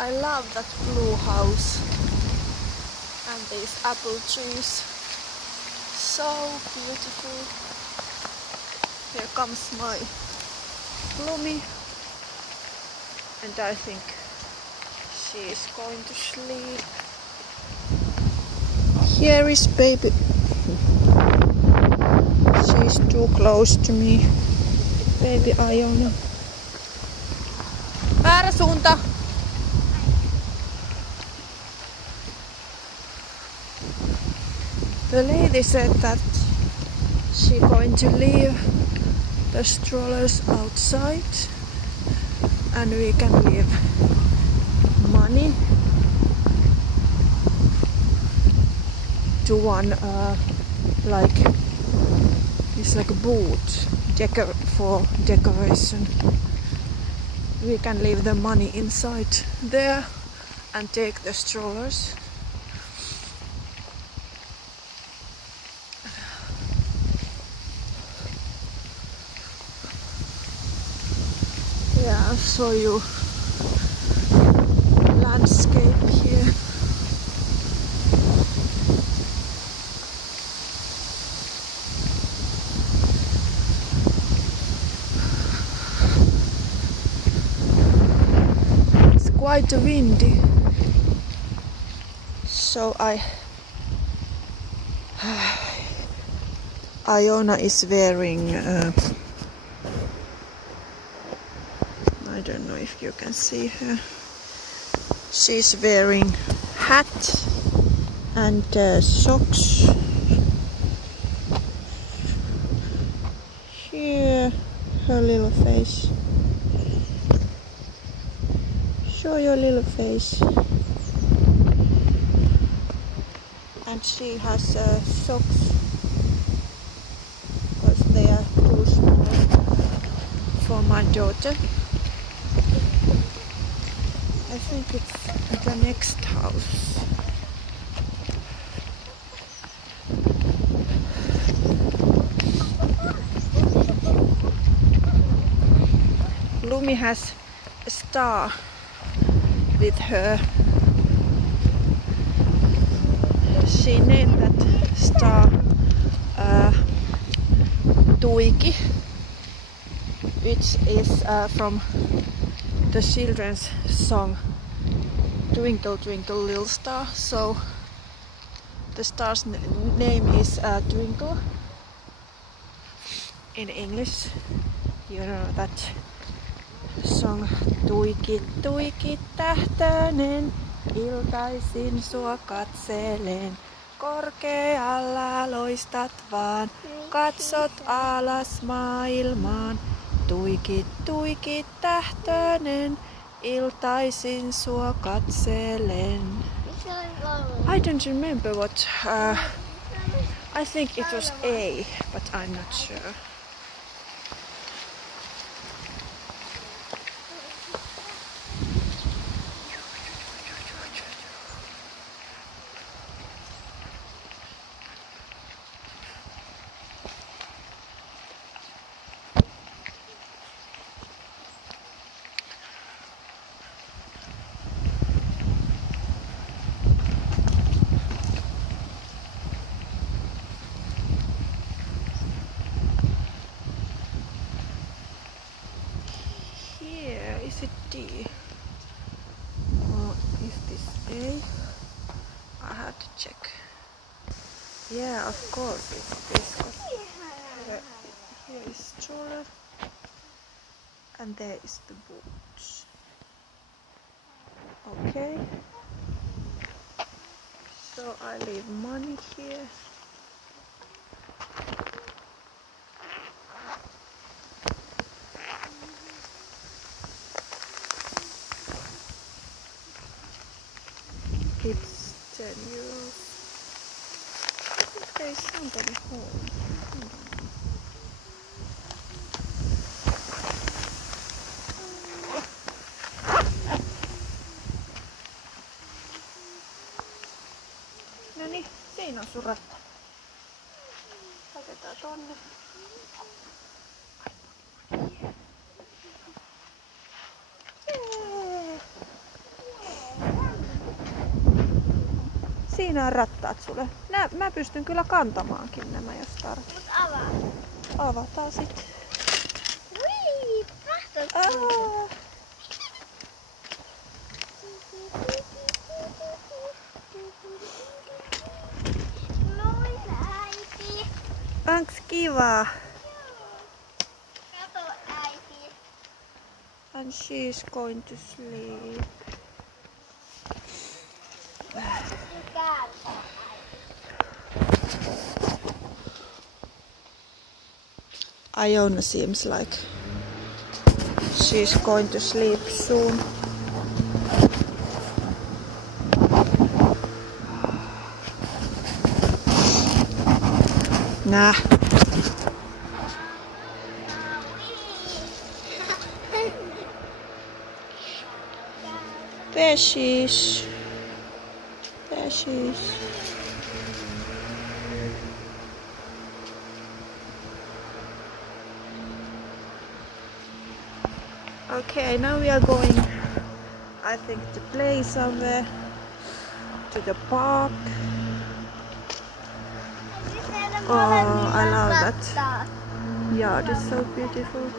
I love that blue house and these apple trees. So beautiful. Here comes my Lumi, and I think she is going to sleep. Here is baby. She's too close to me. Baby Iona. Väärä suunta. The lady said that she's going to leave the strollers outside and we can leave money to one it's like a booth for decoration. We can leave the money inside there and take the strollers. Yeah, I'll show you landscape here. It's quite windy, so Iona is wearing I don't know if you can see her. She's wearing hat and socks. Here, her little face. Show your little face. And she has socks because they are too small for my daughter. I think it's the next house. Lumi has a star with her. She named that star Tuiki, which is from the children's song Twinkle Twinkle Little Star. So the star's name is Twinkle in English. You know that song. Tuiki tuiki tähtönen, iltaisin sua katselen. Korkealla loistat vaan, katsot alas maailmaan. Tuiki tuiki tähtönen, iltaisin sua katselen. I don't remember what. I think it was A, but I'm not sure. Is it D? Or is this A? I have to check. Yeah, of course it's this. Here is stroller and there is the boots. Okay. So I leave money here. It's 10 euros. I think there is somebody home. Noniin, siinä on sun ratta. Laitetaan tonne. Siinä on rattaat sulle. Mä pystyn kyllä kantamaankin nämä, jos tarvitsee. Mut avaa. Avataan sit. Ui, tahtois. Noin äiti. Onks kivaa? Kato äiti. And she's going to sleep. Iona seems like she's going to sleep soon. Nah. There she is. There she is. Okay, now we are going, I think, to play somewhere, to the park. Oh, I love that. Yard is so beautiful.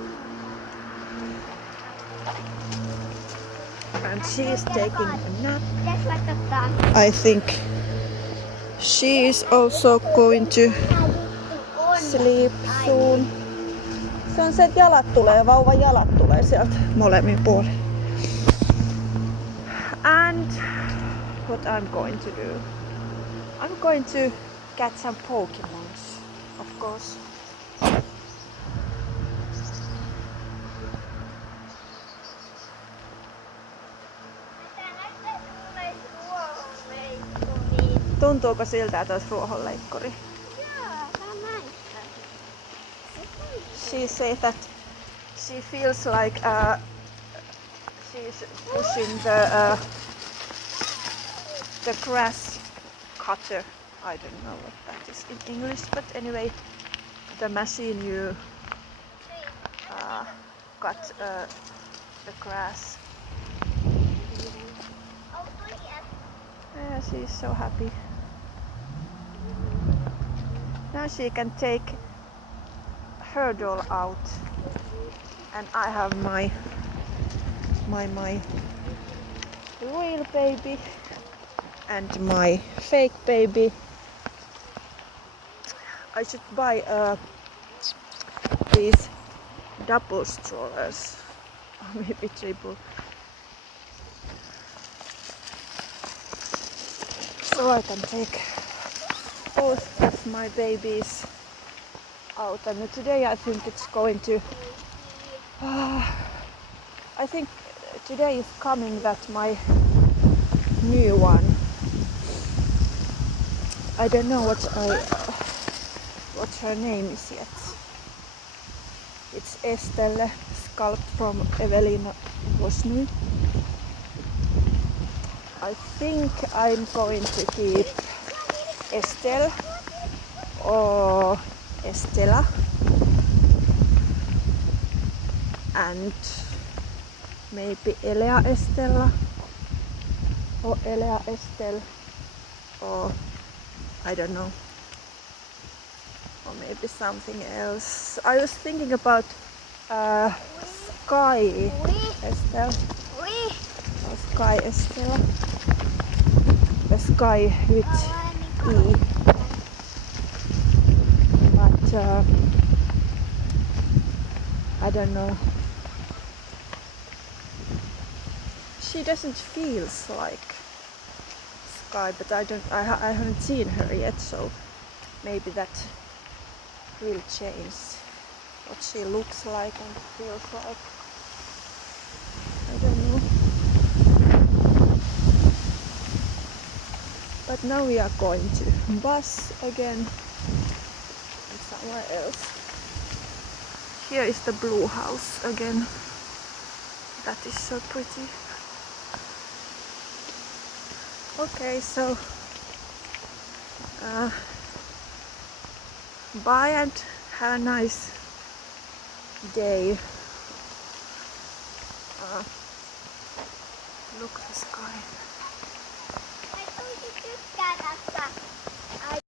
And she is taking a nap. I think she is also going to sleep soon. Se on se, että jalat tulee, vauvan jalat tulee sieltä molemmin puolin. And what I'm going to do? I'm going to catch some Pokemons, of course. Tuntuuko siltä, että olisi ruohonleikkuri? She said that she feels like she's pushing the grass cutter. I don't know what that is in English, but anyway, the machine you cut the grass. Yeah, she's so happy. Now she can take her doll out, and I have my real baby and my fake baby. I should buy these double strollers, or maybe triple, so I can take both of my babies out. And today I think it's going to I think today is coming that my new one, I don't know what her name is yet. It's Estelle, sculpt from Evelina Vosny. I think I'm going to keep Estelle or Estella, and maybe Elea Estella or Elea Estelle, or I don't know, or maybe something else. I was thinking about Sky Estelle or Sky Estella, the Sky with E, but I don't know. She doesn't feel like Sky, but I haven't seen her yet, so maybe that will change what she looks like and feels like. I don't know. But now we are going to bus again and somewhere else. Here is the blue house again. That is so pretty. Okay, so bye and have a nice day. Look at the sky.